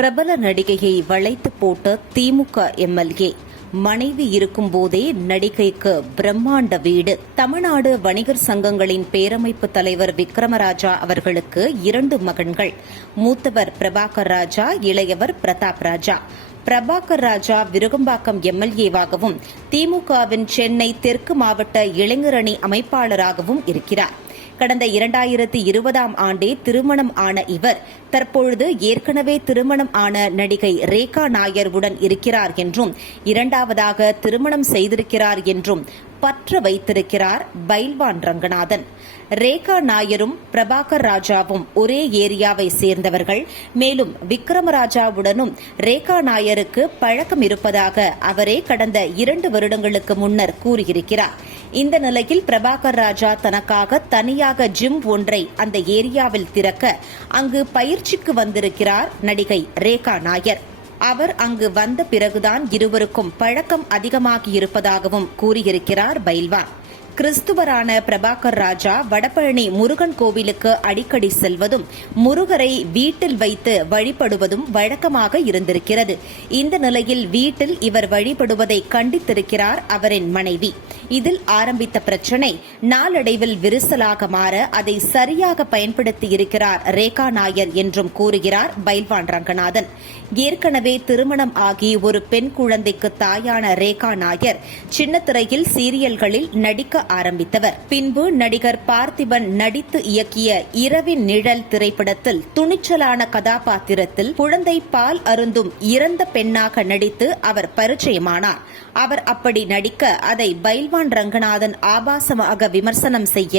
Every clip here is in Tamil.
பிரபல நடிகையை வளைத்து போட்ட திமுக எம்எல்ஏ. மனைவி இருக்கும்போதே நடிகைக்கு பிரம்மாண்ட வீடு. தமிழ்நாடு வணிகர் சங்கங்களின் பேரமைப்பு தலைவர் விக்ரமராஜா அவர்களுக்கு இரண்டு மகன்கள். மூத்தவர் பிரபாகர் ராஜா இளையவர் பிரதாப் ராஜா. பிரபாகர் ராஜா விருகம்பாக்கம் எம்எல்ஏவாகவும் திமுகவின் சென்னை தெற்கு மாவட்ட இளைஞரணி அமைப்பாளராகவும் இருக்கிறார். கடந்த இரண்டாயிரத்தி இருபதாம் ஆண்டே திருமணம் ஆன இவர் தற்பொழுது ஏற்கனவே திருமணம் ஆன நடிகை ரேகா நாயருடன் இருக்கிறார் என்றும் இரண்டாவதாக திருமணம் செய்திருக்கிறார் என்றும் பற்ற வைத்திருக்கிறார் பைல்வான் ரங்கநாதன். ரேகா நாயரும் பிரபாகர் ராஜாவும் ஒரே ஏரியாவை சேர்ந்தவர்கள். மேலும் விக்ரமராஜாவுடனும் ரேகா நாயருக்கு பழக்கம் இருப்பதாக அவரே கடந்த இரண்டு வருடங்களுக்கு முன்னர் கூறியிருக்கிறார். இந்த நிலையில் பிரபாகர் ராஜா தனக்காக தனியாக ஜிம் ஒன்றை அந்த ஏரியாவில் திறக்க அங்கு பயிற்சிக்கு வந்திருக்கிறார் நடிகை ரேகா நாயர். அவர் அங்கு வந்த பிறகுதான் இருவருக்கும் பழக்கம் அதிகமாகியிருப்பதாகவும் கூறியிருக்கிறார் பைல்வான். கிறிஸ்துவரான பிரபாகர் ராஜா வடபழனி முருகன் கோவிலுக்கு அடிக்கடி செல்வதும் முருகரை வீட்டில் வைத்து வழிபடுவதும் வழக்கமாக இருந்திருக்கிறது. இந்த நிலையில் வீட்டில் இவர் வழிபடுவதை கண்டித்திருக்கிறார் அவரின் மனைவி. இதில் ஆரம்பித்த பிரச்சினை நாளடைவில் விரிசலாக மாற அதை சரியாக பயன்படுத்தி இருக்கிறார் ரேகா நாயர் என்றும் கூறுகிறார் பைல்வான் ரங்கநாதன். ஏற்கனவே திருமணம் ஆகி ஒரு பெண் குழந்தைக்கு தாயான ரேகா நாயர் சின்னத்திரையில் சீரியல்களில் நடிக்க ஆரம்பித்தவர். பின்பு நடிகர் பார்த்திபன் நடித்து இயக்கிய இரவின் நிழல் திரைப்படத்தில் துணிச்சலான கதாபாத்திரத்தில் குழந்தை பால் அருந்தும் இறந்த பெண்ணாக நடித்து அவர் பரிச்சயமானார். அவர் அப்படி நடிக்க அதை பைல்வான் ரங்கநாதன் ஆபாசமாக விமர்சனம் செய்ய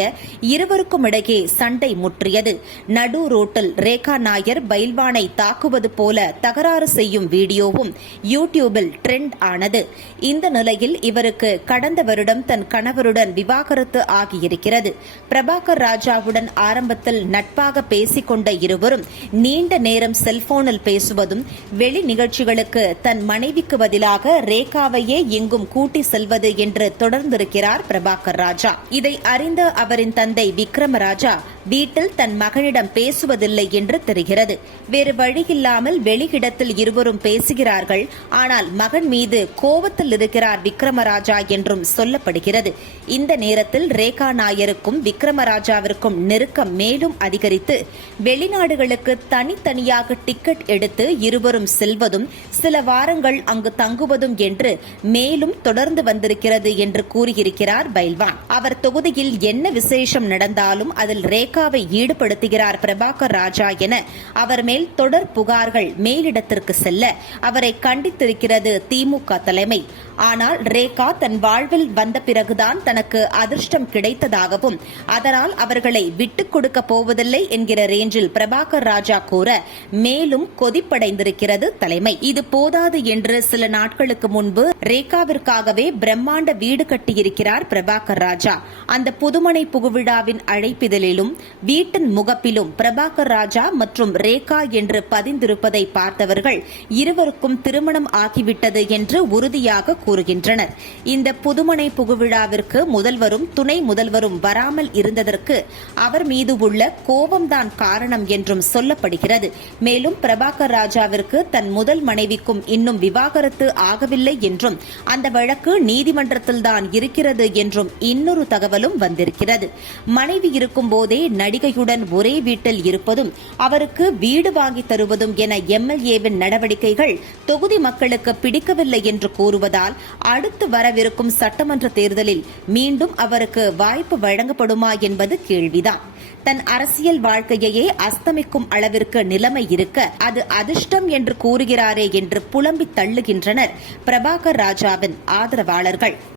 இருவருக்கும் இடையே சண்டை முற்றியது. நடு ரோட்டில் ரேகா நாயர் பைல்வானை தாக்குவது போல தகராறு செய்யும் வீடியோவும் யூடியூபில் ட்ரெண்ட் ஆனது. இந்த நிலையில் இவருக்கு கடந்த வருடம் தன் கணவருடன் விவாகரத்து ஆகியிருக்கிறது. பிரபாகர் ராஜாவுடன் ஆரம்பத்தில் நட்பாக பேசிக்கொண்ட இருவரும் நீண்ட நேரம் செல்போனில் பேசுவதும் வெளி நிகழ்ச்சிகளுக்கு தன் மனைவிக்கு பதிலாக ரேகாவையே எங்கும் கூட்டி செல்வது என்று தொடர்ந்திருக்கிறார் பிரபாகர் ராஜா. இதை அறிந்த அவரின் தந்தை விக்ரமராஜா வீட்டில் தன் மகனிடம் பேசுவதில்லை என்று தெரிகிறது. வேறு வழியில்லாமல் வெளியிடத்தில் இருவரும் பேசுகிறார்கள். ஆனால் மகன் மீது கோபத்தில் இருக்கிறார் விக்ரமராஜா என்றும் சொல்லப்படுகிறது. இந்த நேரத்தில் ரேகா நாயருக்கும் விக்ரமராஜாவிற்கும் நெருக்கம் மேலும் அதிகரித்து வெளிநாடுகளுக்கு தனித்தனியாக டிக்கெட் எடுத்து இருவரும் செல்வதும் சில வாரங்கள் அங்கு தங்குவதும் என்று மேலும் தொடர்ந்து வந்திருக்கிறது என்று கூறியிருக்கிறார் பைல்வான். அவர் தொகுதியில் என்ன விசேஷம் நடந்தாலும் அதில் ரேகா ரேகாவை ஈடுபடுத்துகிறார் பிரபாகர் ராஜா என அவர் மேல் தொடர் புகார்கள் மேலிடத்திற்கு செல்ல அவரை கண்டித்திருக்கிறது திமுக தலைமை. ஆனால் ரேகா தன் வாழ்வில் வந்த பிறகுதான் தனக்கு அதிர்ஷ்டம் கிடைத்ததாகவும் அதனால் அவர்களை விட்டுக் கொடுக்க போவதில்லை என்கிற ரேஞ்சில் பிரபாகர் ராஜா கூற மேலும் கொதிப்படைந்திருக்கிறது தலைமை. இது போதாது என்று சில நாட்களுக்கு முன்பு ரேகாவிற்காகவே பிரம்மாண்ட வீடு கட்டியிருக்கிறார் பிரபாகர் ராஜா. அந்த புதுமனை புகுவிழாவின் அழைப்பிதழிலும் வீட்டின் முகப்பிலும் பிரபாகர் ராஜா மற்றும் ரேகா என்று பதிந்திருப்பதை பார்த்தவர்கள் இருவருக்கும் திருமணம் ஆகிவிட்டது என்று உறுதியாக கூறுகின்றனர். இந்த புதுமனை புகுவிழாவிற்கு முதல்வரும் துணை முதல்வரும் வராமல் இருந்ததற்கு அவர் மீது உள்ள கோபம்தான் காரணம் என்றும் சொல்லப்படுகிறது. மேலும் பிரபாகர் ராஜாவிற்கு தன் முதல் மனைவிக்கும் இன்னும் விவாகரத்து ஆகவில்லை என்றும் என்றும் அந்த வழக்கு நீதிமன்றத்தில்தான் இருக்கிறது என்றும் இன்னொரு தகவலும் வந்திருக்கிறது. மனைவி இருக்கும் போதே நடிகையுடன் ஒரே வீட்டில் இருப்பதும் அவருக்கு வீடு வாங்கி தருவதும் என எம்எல்ஏவின் நடவடிக்கைகள் தொகுதி மக்களுக்கு பிடிக்கவில்லை என்று கூறுவதால் அடுத்து வரவிருக்கும் சட்டமன்ற தேர்தலில் மீண்டும் அவருக்கு வாய்ப்பு வழங்கப்படுமா என்பது கேள்விதான். தன் அரசியல் வாழ்க்கையையே அஸ்தமிக்கும் அளவிற்கு நிலைமை இருக்க அது அதிர்ஷ்டம் என்று கூறுகிறாரே என்று புலம்பி தள்ளுகின்றனர் பிரபாகர் ராஜாவின் ஆதரவாளர்கள்.